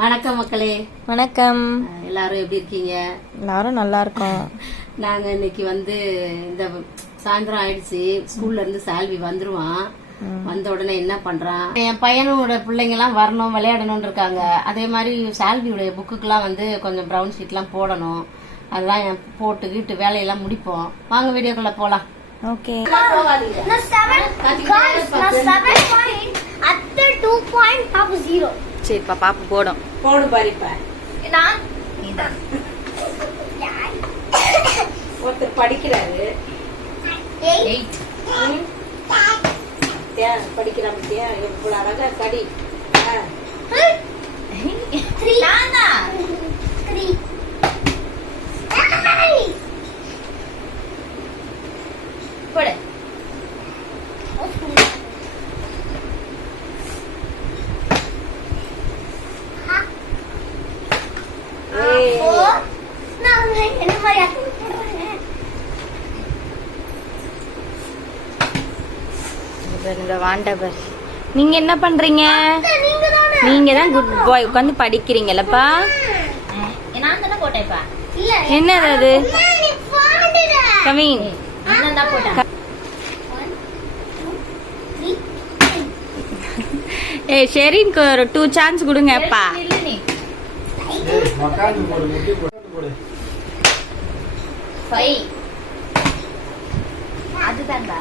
வணக்கம் மக்களே. வணக்கம். எல்லாரும் எப்படி இருக்கீங்க? எல்லாரும் நல்லா இருக்கோம். நாங்க இன்னைக்கு இந்த சாயந்தரம் ஆயிடுச்சு. ஸ்கூல்ல இருந்து சால்வி வந்துருவான். வந்த உடனே என்ன பண்றான், என் பையனோட பிள்ளைங்க எல்லாம் வரணும் விளையாடணும்னு இருக்காங்க. அதே மாதிரி சால்வியோட புக்குக்கெல்லாம் கொஞ்சம் ப்ரௌன் ஷீட் எல்லாம் போடணும். அதெல்லாம் போட்டுக்கிட்டு வேலையெல்லாம் முடிப்போம். வாங்க வீடியோக்குள்ள போலாம். ஓகே. சரிப்பா பாப்பு போடும். போடு பாரிப்பா. ஒருத்தர் படிக்கிறாரு. படிக்கிறா பத்தியா எவ்வளவு அழகா கடி. போடு. இந்த வாண்டவர் நீங்க என்ன பண்றீங்க? நீங்க தான் குட் பாய் உட்காந்து படிக்கிறீங்கல்லப்பா. என்னது அது? கவின் ஏ ஷெரீனுக்கு ஒரு 2 சான்ஸ் கொடுங்கப்பா. அதுதான்டா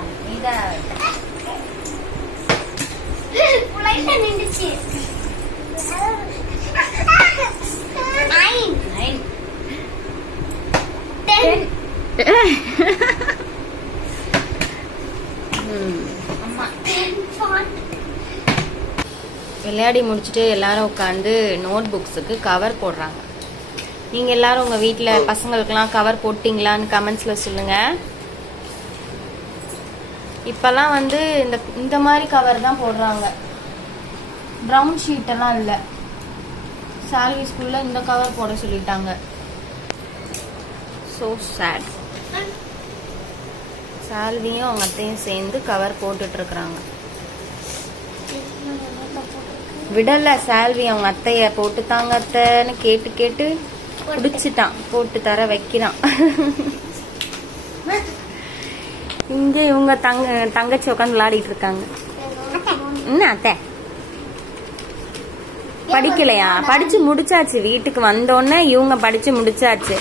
விளையாடி முடிச்சுட்டு எல்லாரும் உட்காந்து நோட் புக்ஸுக்கு கவர் போடுறாங்க. நீங்க எல்லாரும் உங்க வீட்டுல பசங்களுக்கெல்லாம் கவர் போட்டீங்களான்னு கமெண்ட்ஸ்ல சொல்லுங்க. இப்பெல்லாம் இந்த மாதிரி கவர் தான் போடுறாங்க, ப்ரௌன் ஷீட் எல்லாம் இல்ல. சால்வி ஸ்கூல்ல இந்த கவர் போட சொல்லிட்டாங்க. So sad. சால்வியும் அவங்க அத்தையும் சேர்ந்து கவர் போட்டுட்டு இருக்காங்க. விடல சால்வி அவங்க அத்தைய போட்டு தாங்க அத்தைன்னு கேட்டு கேட்டு குடிச்சிட்டான், போட்டு தர வைக்கிறான். இங்க இவங்க தங்கச்சி உட்காந்து விளையாடிட்டு இருக்காங்க. என்ன அத்தை படிக்கலையா? படிச்சு முடிச்சாச்சு. வீட்டுக்கு வந்தோடனே இவங்க படிச்சு முடிச்சாச்சு.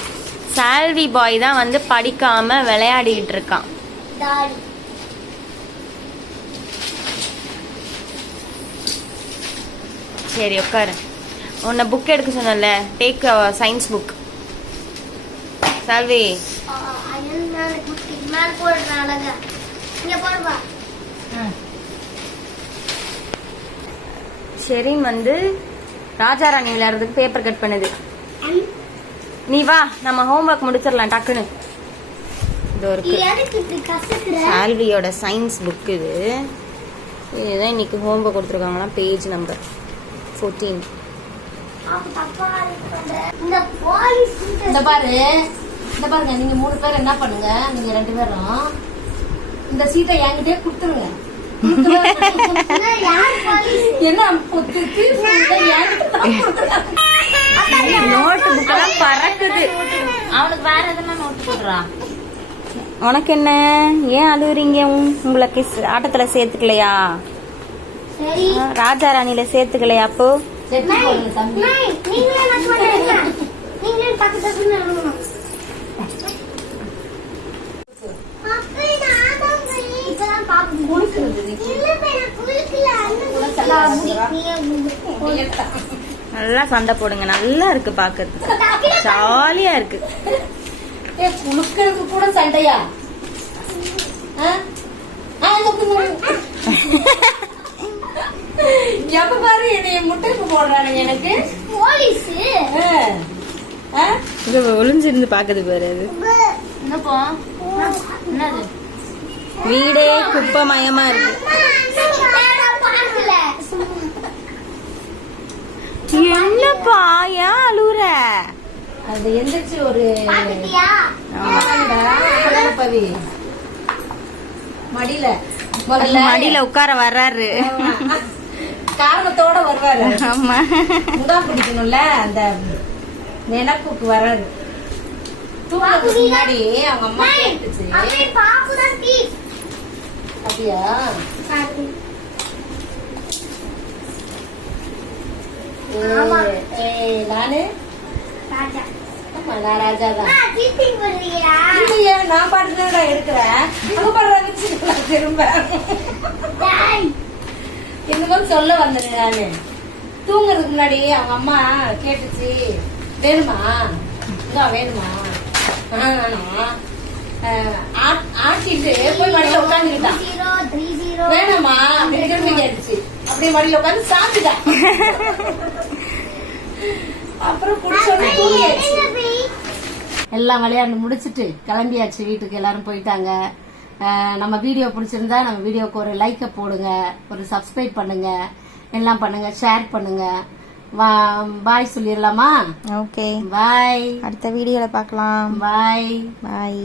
சால்வி பாய் தான் படிக்காம விளையாடிட்டு இருக்கான். சரி உட்காரு. உன்னை புக் எடுக்க சொன்னல, take science book. Salvi Shereen Raja Rani விளையாடுறதுக்கு பேப்பர் கட் பண்ணுது. நீ வா, நம்ம ஹோம்ஒர்க் முடிச்சிடலாம் டக்குன்னு. இது ஒரு சால்வியோட சயின்ஸ் புக். இதுதான் இன்னைக்கு ஹோம்ஒர்க் கொடுத்துருக்காங்களா. Page number 14. இந்த பாருங்க, நீங்க 3 பேர் என்ன பண்ணுங்க, நீங்க 2 பேரும் இந்த சீட்டை என்கிட்டே கொடுத்துருங்க. என்ன நோட்டு புக்கெல்லாம் பறக்குது. அவனுக்கு வேற எதுனா நோட்டு போடுறான். உனக்கு என்ன, ஏன் அழுகுறீங்க? உங்களுக்கு ஆட்டத்துல சேர்த்துக்கலையா? ராஜாராணில சேர்த்துக்கலையா? அப்போ நல்லா சண்டை போடுங்க. நல்லா இருக்கு பாக்கிறதுக்கு, ஜாலியா இருக்கு. குழுக்களுக்கு கூட சண்டையா? எப்ப பாரு என்னைய முட்டைக்கு போடுறாங்க. எனக்கு ஒளிஞ்சிருந்து பாக்குது பாரு. அது என்னப்பா? என்னது? வீடே குப்பமயமா இருக்கு. என்னப்பா ஏன் அழுகுற? அது எந்திரிச்சு ஒரு பவி மடியில மடியில உட்கார வர்றாரு. காரணத்தோட வருவாரு. ஆமா முகாம் பிடிக்கணும்ல, அந்த நினைப்புக்கு வர்றாரு. தூங்குறதுக்கு முன்னாடி அவங்க அம்மா கேட்டுச்சு. அப்படியா? நானு நான் ராஜா தான். இல்லையா, நான் பாட்டுதான் எடுக்கிறேன். அவங்க பாடுற வச்சு திரும்ப இன்னும் சொல்ல வந்தேன். நானு தூங்குறதுக்கு முன்னாடி அவங்க அம்மா கேட்டுச்சு, வேணுமா வேணுமா ஆட்டிட்டு போய் மடியில உட்காந்துக்கிட்டான். வேணாமா அப்படின்னு திரும்பி கேட்டுச்சு. அப்படியே மடியில உட்காந்து சாப்பிட்டுட்டா. அப்புறம் குடிச்சோன்னு தூங்கியாச்சு. எல்லாம் விளையாண்டு முடிச்சிட்டு கிளம்பியாச்சு வீட்டுக்கு. எல்லாரும் போயிட்டாங்க. நம்ம வீடியோ பிடிச்சிருந்தா நம்ம வீடியோக்கு ஒரு லைக்கை போடுங்க, ஒரு சப்ஸ்கிரைப் பண்ணுங்க, எல்லாம் பண்ணுங்க, ஷேர் பண்ணுங்க. பாய் சொல்லிடலாமா? ஓகே, பாய். அடுத்த வீடியோல பார்க்கலாம். பாய் பாய்.